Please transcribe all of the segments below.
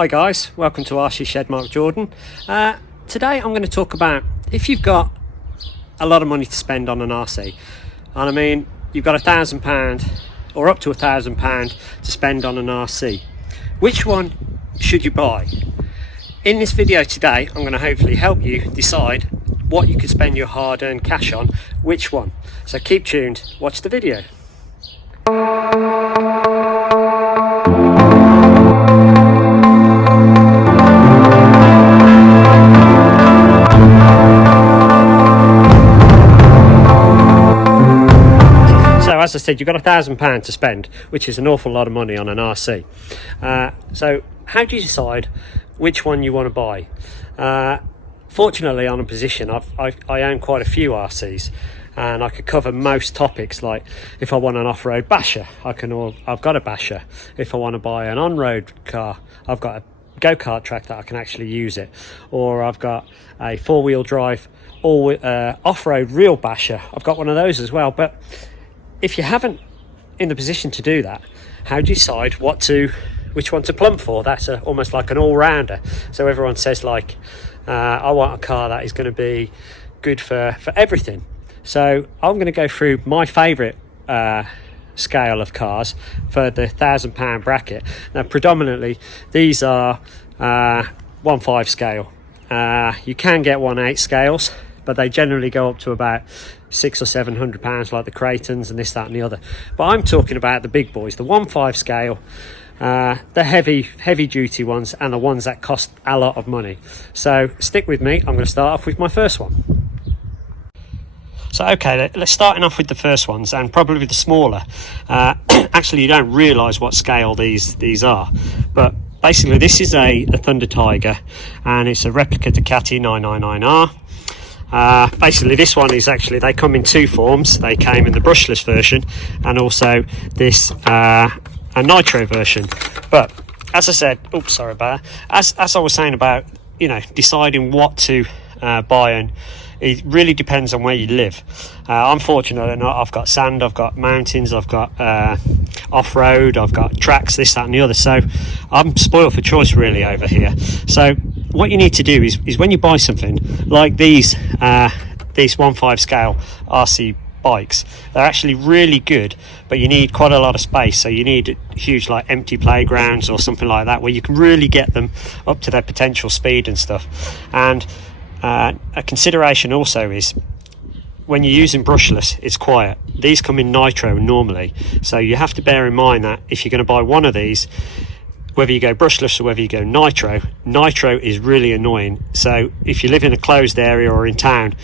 Hi guys, welcome to RC Shed. Mark Jordan. Today I'm going to talk about if you've got a lot of money to spend on an RC, and I mean you've got £1,000 or up to £1,000 to spend on an RC, which one should you buy? In this video today I'm going to hopefully help you decide what you could spend your hard-earned cash on, which one. So keep tuned, watch the video. As I said, you've got £1,000 to spend, which is an awful lot of money on an RC. So how do you decide which one you want to buy? Fortunately, I'm in a position, I own quite a few RCs, and I could cover most topics. Like if I want an off-road basher, I've got a basher. If I want to buy an on-road car, I've got a go-kart track that I can actually use it, or I've got a four-wheel drive or off-road real basher. I've got one of those as well. But if you haven't in the position to do that, how do you decide which one to plumb for? That's almost like an all-rounder. So everyone says like, I want a car that is going to be good for everything. So I'm going to go through my favourite scale of cars for the £1,000 bracket. Now predominantly these are 1.5 scale. You can get 1.8 scales, but they generally go up to about £600 or £700, like the Creightons and this, that and the other. But I'm talking about the big boys, the 1.5 scale, the heavy duty ones, and the ones that cost a lot of money. So stick with me. I'm going to start off with my first one. So okay, let's starting off with the first ones, and probably the smaller. Actually, you don't realise what scale these are, but basically this is a Thunder Tiger, and it's a replica Ducati 999R. Basically this one is actually, they come in two forms. They came in the brushless version and also this a nitro version. But as I said, oops, sorry about that. As I was saying about, you know, deciding what to buy, and it really depends on where you live. I'm fortunate enough, I've got sand, I've got mountains, I've got off-road, I've got tracks, this, that and the other. So I'm spoiled for choice really over here. So what you need to do is when you buy something like these 1.5 scale RC bikes, they're actually really good, but you need quite a lot of space. So you need huge like empty playgrounds or something like that, where you can really get them up to their potential speed and stuff. And a consideration also is when you're using brushless, it's quiet. These come in nitro normally, so you have to bear in mind that if you're going to buy one of these, whether you go brushless or whether you go nitro is really annoying. So if you live in a closed area or in town,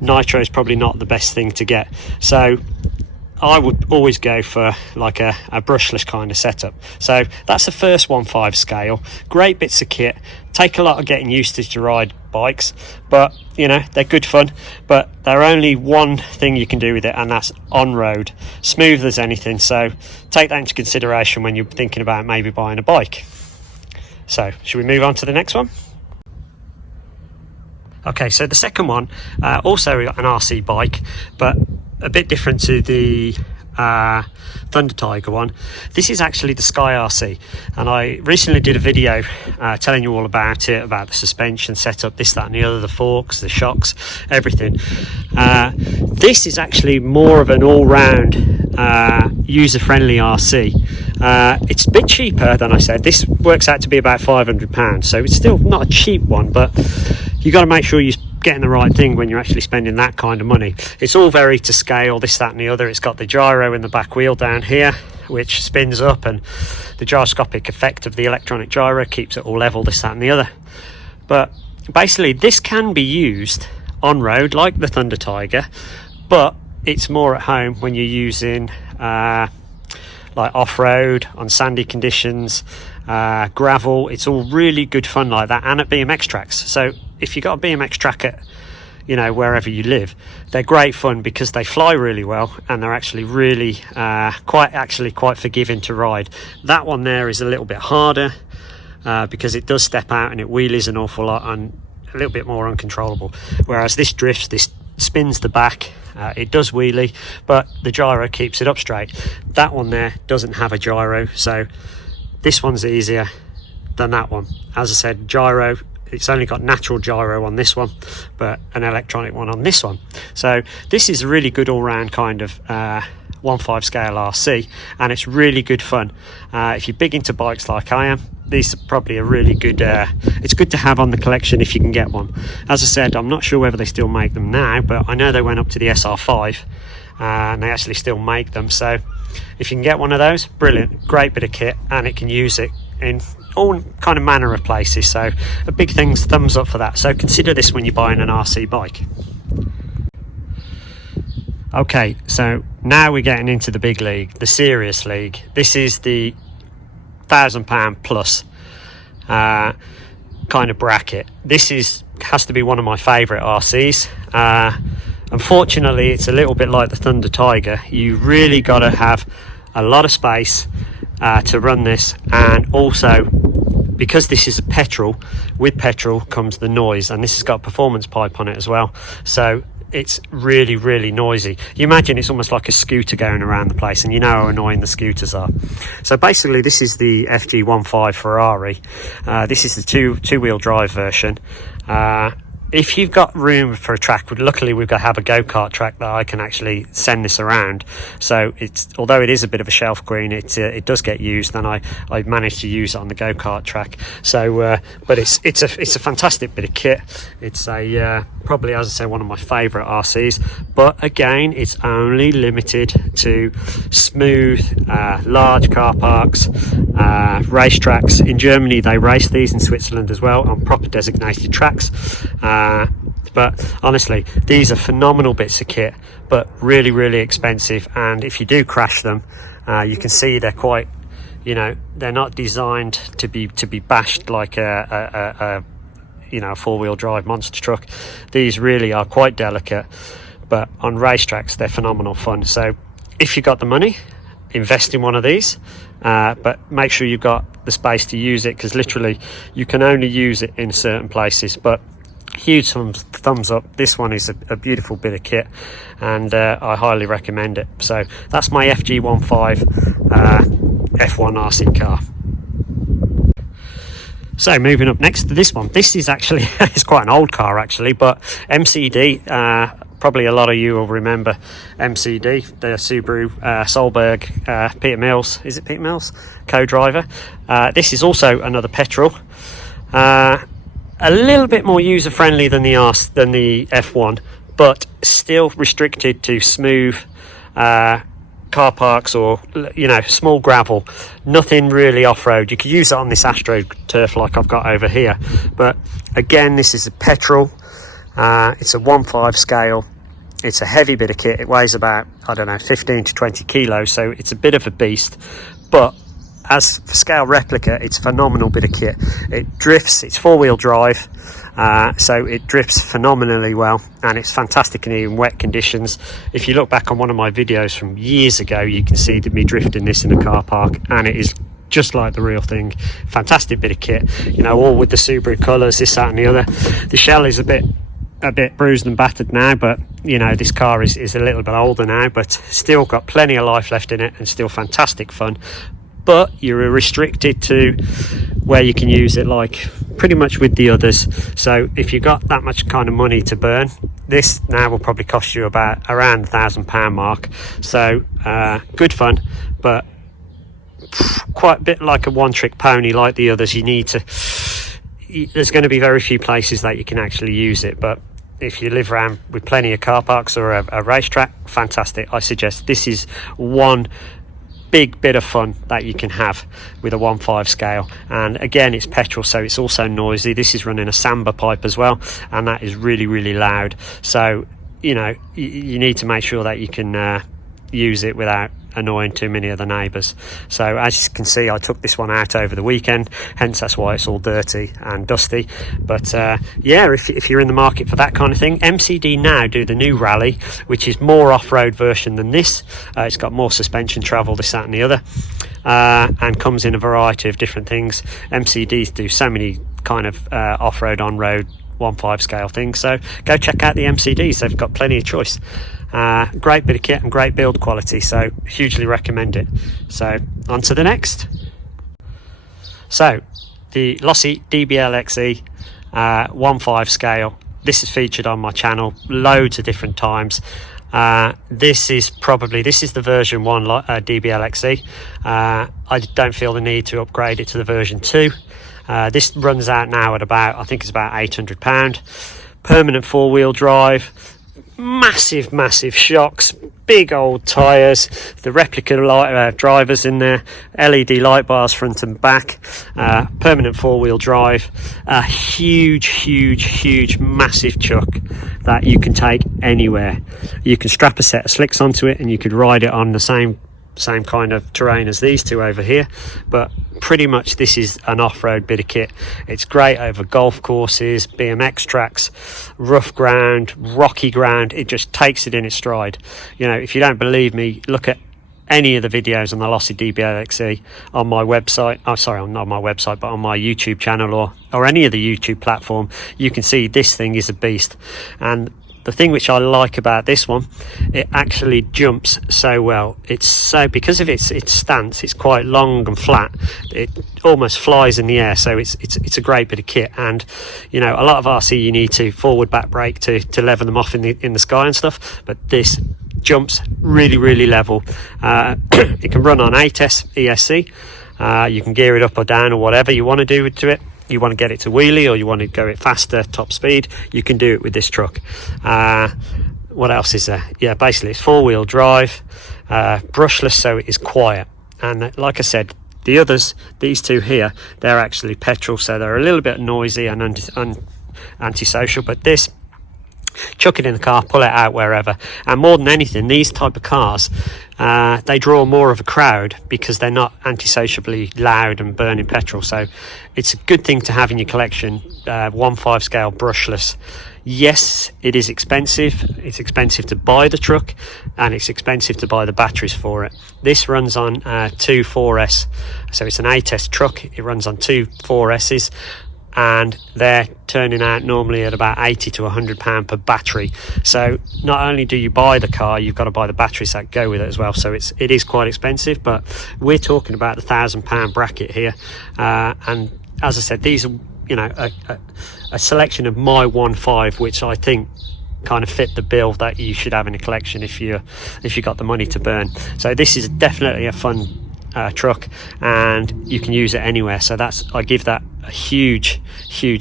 nitro is probably not the best thing to get. So I would always go for like a brushless kind of setup. So that's the first 1.5 scale. Great bits of kit. Take a lot of getting used to ride bikes, but you know, they're good fun. But they're only one thing you can do with it, and that's on road, smooth as anything. So take that into consideration when you're thinking about maybe buying a bike. So should we move on to the next one? Okay, so the second one, also an RC bike, but a bit different to the Thunder Tiger one. This is actually the Sky RC, and I recently did a video telling you all about it, about the suspension setup, this, that and the other, the forks, the shocks, everything. This is actually more of an all-round user-friendly RC. It's a bit cheaper than I said. This works out to be about £500, so it's still not a cheap one, but you got to make sure you're getting the right thing when you're actually spending that kind of money. It's all very to scale, this, that and the other. It's got the gyro in the back wheel down here, which spins up, and the gyroscopic effect of the electronic gyro keeps it all level, this, that and the other. But basically this can be used on road like the Thunder Tiger, but it's more at home when you're using like off-road, on sandy conditions, gravel. It's all really good fun like that, and at BMX tracks. So if you've got a BMX track at, you know, wherever you live, they're great fun because they fly really well, and they're actually really quite forgiving to ride. That one there is a little bit harder because it does step out and it wheelies an awful lot and a little bit more uncontrollable, whereas this drifts, this spins the back, it does wheelie, but the gyro keeps it up straight. That one there doesn't have a gyro, so this one's easier. than that one. As I said, gyro, it's only got natural gyro on this one, but an electronic one on this one. So this is a really good all-round kind of 1/5 scale RC, and it's really good fun. If you're big into bikes like I am, these are probably a really good, it's good to have on the collection if you can get one. As I said, I'm not sure whether they still make them now, but I know they went up to the SR5 and they actually still make them. So if you can get one of those, brilliant, great bit of kit, and it can use it in all kind of manner of places. So a big thumbs up for that. So consider this when you're buying an RC bike. Okay, so now we're getting into the big league, the serious league. This is the £1,000 plus kind of bracket. This has to be one of my favourite RCs. Unfortunately, it's a little bit like the Thunder Tiger. You really got to have a lot of space to run this, and also because this is a petrol, with petrol comes the noise, and this has got a performance pipe on it as well, so it's really, really noisy. You imagine it's almost like a scooter going around the place, and you know how annoying the scooters are. So basically this is the FG15 Ferrari. This is the two-wheel drive version. If you've got room for a track, luckily we've got to have a go-kart track that I can actually send this around. So although it is a bit of a shelf green, it does get used, and I've managed to use it on the go-kart track. So but it's a fantastic bit of kit. It's probably, as I say, one of my favourite RCs, but again, it's only limited to smooth, large car parks, racetracks. In Germany they race these, in Switzerland as well, on proper designated tracks. But honestly, these are phenomenal bits of kit, but really, really expensive. And if you do crash them, you can see they're quite, they're not designed to be bashed like a four-wheel drive monster truck. These really are quite delicate, but on racetracks they're phenomenal fun. So if you've got the money, invest in one of these, but make sure you've got the space to use it, because literally you can only use it in certain places. But huge thumbs up. This one is a beautiful bit of kit, and I highly recommend it. So that's my FG15 F1 RC car. So moving up next to this one, this is actually it's quite an old car actually, but MCD, probably a lot of you will remember MCD, the Subaru Solberg, Peter Mills, is it Peter Mills, co-driver. This is also another petrol, a little bit more user friendly than the F1, but still restricted to smooth car parks or small gravel, nothing really off-road. You could use it on this AstroTurf like I've got over here, but again, this is a petrol. It's a 1/5 scale. It's a heavy bit of kit. It weighs about, I don't know, 15 to 20 kilos, so it's a bit of a beast. But as for scale replica, it's a phenomenal bit of kit. It drifts, it's four-wheel drive, so it drifts phenomenally well, and it's fantastic in wet conditions. If you look back on one of my videos from years ago, you can see me drifting this in a car park, and it is just like the real thing. Fantastic bit of kit, all with the Subaru colours, this, that and the other. The shell is a bit bruised and battered now, but this car is a little bit older now, but still got plenty of life left in it, and still fantastic fun. But you're restricted to where you can use it, like pretty much with the others. So if you've got that much kind of money to burn, this now will probably cost you around £1,000 mark. So good fun, but quite a bit like a one-trick pony like the others. There's going to be very few places that you can actually use it, but if you live around with plenty of car parks or a racetrack, fantastic. I suggest this is one big bit of fun that you can have with a 1/5 scale. And again, it's petrol, so it's also noisy. This is running a Samba pipe as well, and that is really, really loud. So you need to make sure that you can use it without annoying too many of the neighbours. So as you can see, I took this one out over the weekend, hence that's why it's all dirty and dusty. But yeah, if you're in the market for that kind of thing, MCD now do the new Rally, which is more off-road version than this. It's got more suspension travel, this, that and the other, and comes in a variety of different things. MCDs do so many kind of off-road, on-road 1/5 scale things, so go check out the MCDs. They've got plenty of choice. Great bit of kit and great build quality, so hugely recommend it. So on to the next. So the Losi DBLXE 1.5 scale. This is featured on my channel loads of different times. This is the version 1 DBLXE. I don't feel the need to upgrade it to the version 2. This runs out now at about, I think it's about £800. Permanent 4-wheel drive, massive shocks, big old tyres, the replica light, drivers in there, LED light bars front and back, permanent 4-wheel drive, a huge massive chuck that you can take anywhere. You can strap a set of slicks onto it and you could ride it on the same kind of terrain as these two over here, but pretty much this is an off-road bit of kit. It's great over golf courses, BMX tracks, rough ground, rocky ground. It just takes it in its stride. You know, if you don't believe me, look at any of the videos on the Losi DBLXE on my website. Oh, sorry, not on my website, but on my YouTube channel or any of the YouTube platform. You can see this thing is a beast. And the thing which I like about this one, it actually jumps so well. It's so, because of its stance, it's quite long and flat. It almost flies in the air, so it's a great bit of kit. And you know, a lot of RC you need to forward back brake to lever them off in the sky and stuff, but this jumps really level. It can run on 8S ESC. You can gear it up or down or whatever you want to do to it. You want to get it to wheelie or you want to go it faster, top speed, you can do it with this truck. What else is there? Yeah, basically it's 4-wheel drive, brushless, so it is quiet. And like I said, the others, these two here, they're actually petrol, so they're a little bit noisy and antisocial, but this, chuck it in the car, pull it out wherever. And more than anything, these type of cars, they draw more of a crowd because they're not antisociably loud and burning petrol. So it's a good thing to have in your collection. 1.5 scale brushless. Yes, it is expensive. It's expensive to buy the truck and it's expensive to buy the batteries for it. This runs on 2 4S, so it's an 8S truck. It runs on 2 4Ss, and they're turning out normally at about £80 to £100 per battery. So not only do you buy the car, you've got to buy the batteries that go with it as well. So it is quite expensive, but we're talking about the £1,000 bracket here. And as I said, these are, you know, a selection of my 1.5, which I think kind of fit the bill that you should have in a collection if you got the money to burn. So this is definitely a fun truck, and you can use it anywhere. So I give that a huge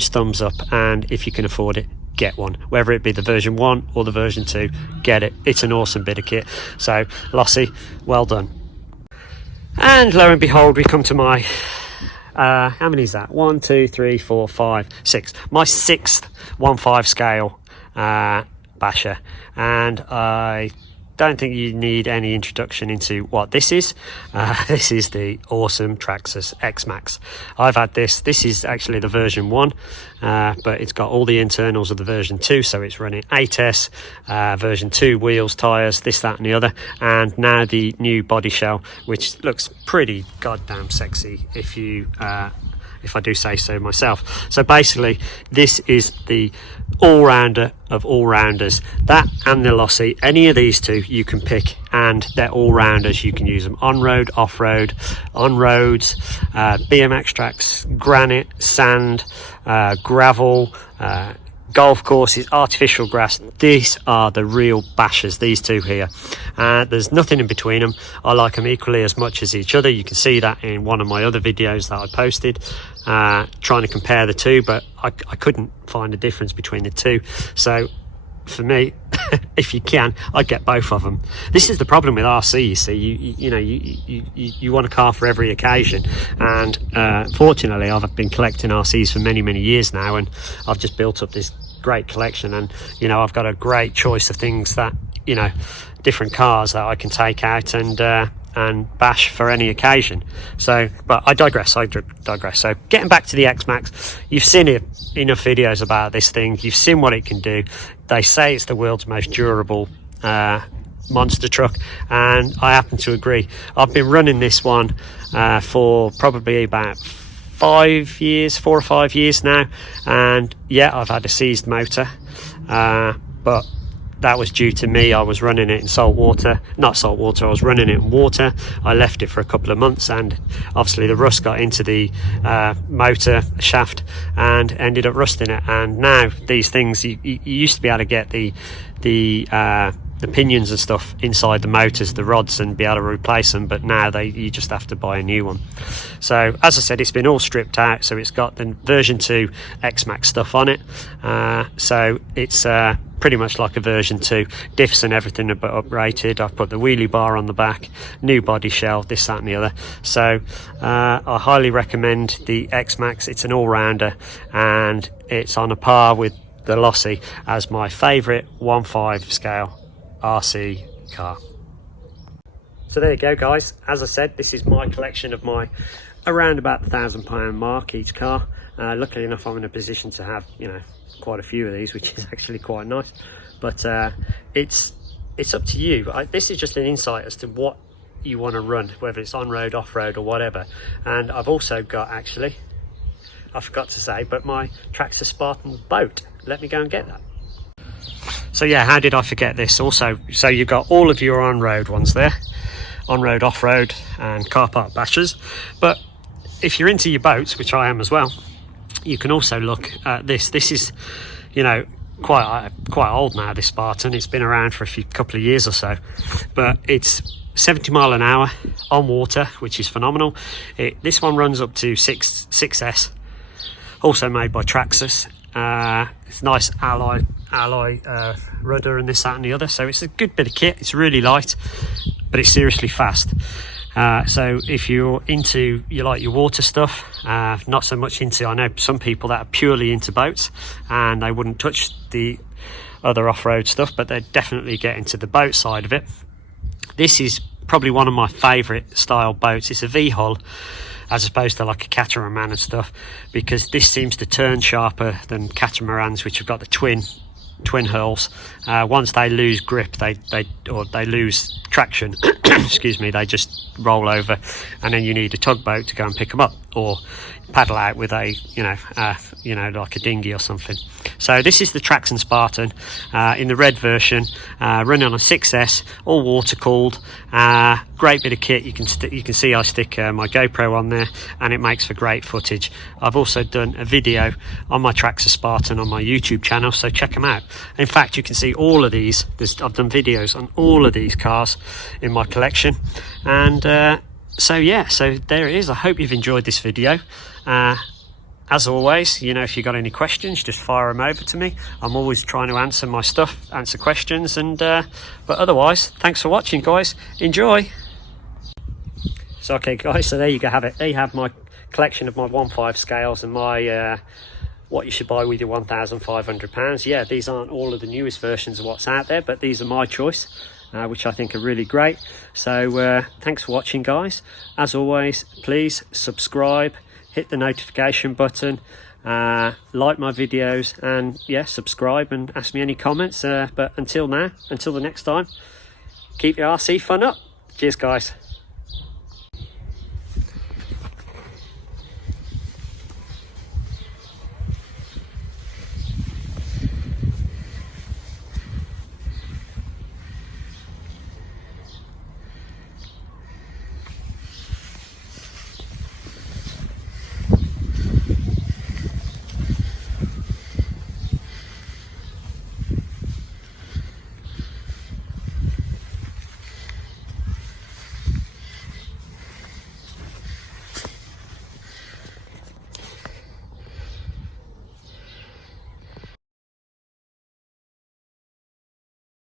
thumbs up. And if you can afford it, get one, whether it be the version 1 or the version 2, get it. It's an awesome bit of kit. So Losi, well done. And lo and behold, we come to my how many is that? 1, 2, 3, 4, 5, 6. My 6th 1.5 scale basher, and I don't think you need any introduction into what this is. This is the awesome Traxxas X-Max. I've had this is actually the version 1, but it's got all the internals of the version 2, so it's running 8S, version 2 wheels, tyres, this, that and the other, and now the new body shell, which looks pretty goddamn sexy if I do say so myself. So basically this is the all-rounder of all-rounders. That and the Losi, any of these two you can pick, and they're all-rounders. You can use them on-road, off-road, on roads, BMX tracks, granite, sand, gravel, golf courses, artificial grass. These are the real bashers, these two here. There's nothing in between them. I like them equally as much as each other. You can see that in one of my other videos that I posted, trying to compare the two, but I couldn't find a difference between the two. So for me, if you can, I'd get both of them. This is the problem with RC, you see. You want a car for every occasion, and fortunately I've been collecting RCs for many years now, and I've just built up this great collection, and I've got a great choice of things that, different cars that I can take out and bash for any occasion. So, but I digress. So getting back to the X-Max, you've seen enough videos about this thing. You've seen what it can do. They say it's the world's most durable monster truck, and I happen to agree. I've been running this one for probably about 4 or 5 years now, and yeah, I've had a seized motor, but that was due to me. I was running it in salt water, not salt water, I was running it in water. I left it for a couple of months, and obviously the rust got into the motor shaft and ended up rusting it. And now these things, you used to be able to get the pinions and stuff inside the motors, the rods, and be able to replace them, but now you just have to buy a new one. So as I said, it's been all stripped out, so it's got the version 2 X-Max stuff on it, so it's pretty much like a version 2. Diffs and everything are uprated. I've put the wheelie bar on the back, new body shell, this, that and the other. So I highly recommend the X-Max. It's an all-rounder, and it's on a par with the Losi as my favourite 1.5 scale RC car. So there you go, guys. As I said, this is my collection of my around about the £1,000 mark each car. Luckily enough, I'm in a position to have, you know, quite a few of these, which is actually quite nice. But it's up to you. This is just an insight as to what you want to run, whether it's on-road, off-road or whatever. And I've also got, actually, I forgot to say, but my Traxxas Spartan boat. Let me go and get that. So yeah, how did I forget this also? So you've got all of your on-road ones there, on-road, off-road and car park bashers. But if you're into your boats, which I am as well, you can also look at this. This is, you know, quite old now, this Spartan. It's been around for a couple of years or so, but it's 70 mile an hour on water, which is phenomenal. This one runs up to 6S, also made by Traxxas. It's nice alloy rudder and this, that and the other, so it's a good bit of kit. It's really light, but it's seriously fast. So if you're into, you like your water stuff, not so much into, I know some people that are purely into boats and they wouldn't touch the other off-road stuff, but they definitely get into the boat side of it. This is probably one of my favourite style boats. It's a V-hull as opposed to like a catamaran and stuff, because this seems to turn sharper than catamarans, which have got the twin hulls. Once they lose grip, they lose traction excuse me, they just roll over, and then you need a tugboat to go and pick them up, or paddle out with a like a dinghy or something. So this is the Traxxas Spartan in the red version, running on a 6S, all water cooled. Great bit of kit. You can see I stick my GoPro on there, and it makes for great footage. I've also done a video on my Traxxas Spartan on my YouTube channel, so check them out. In fact, you can see all of these. I've done videos on all of these cars in my collection, and so yeah, so there it is. I hope you've enjoyed this video. As always, you know, if you've got any questions, just fire them over to me. I'm always trying to answer questions, and but otherwise, thanks for watching, guys. Enjoy. So okay, guys, so there you have it. There you have my collection of my 1.5 scales and my what you should buy with your £1,500. Yeah, these aren't all of the newest versions of what's out there, but these are my choice, which I think are really great. So thanks for watching, guys. As always, please subscribe, hit the notification button, like my videos, and yeah, subscribe and ask me any comments. But until the next time, keep your RC fun up. Cheers, guys.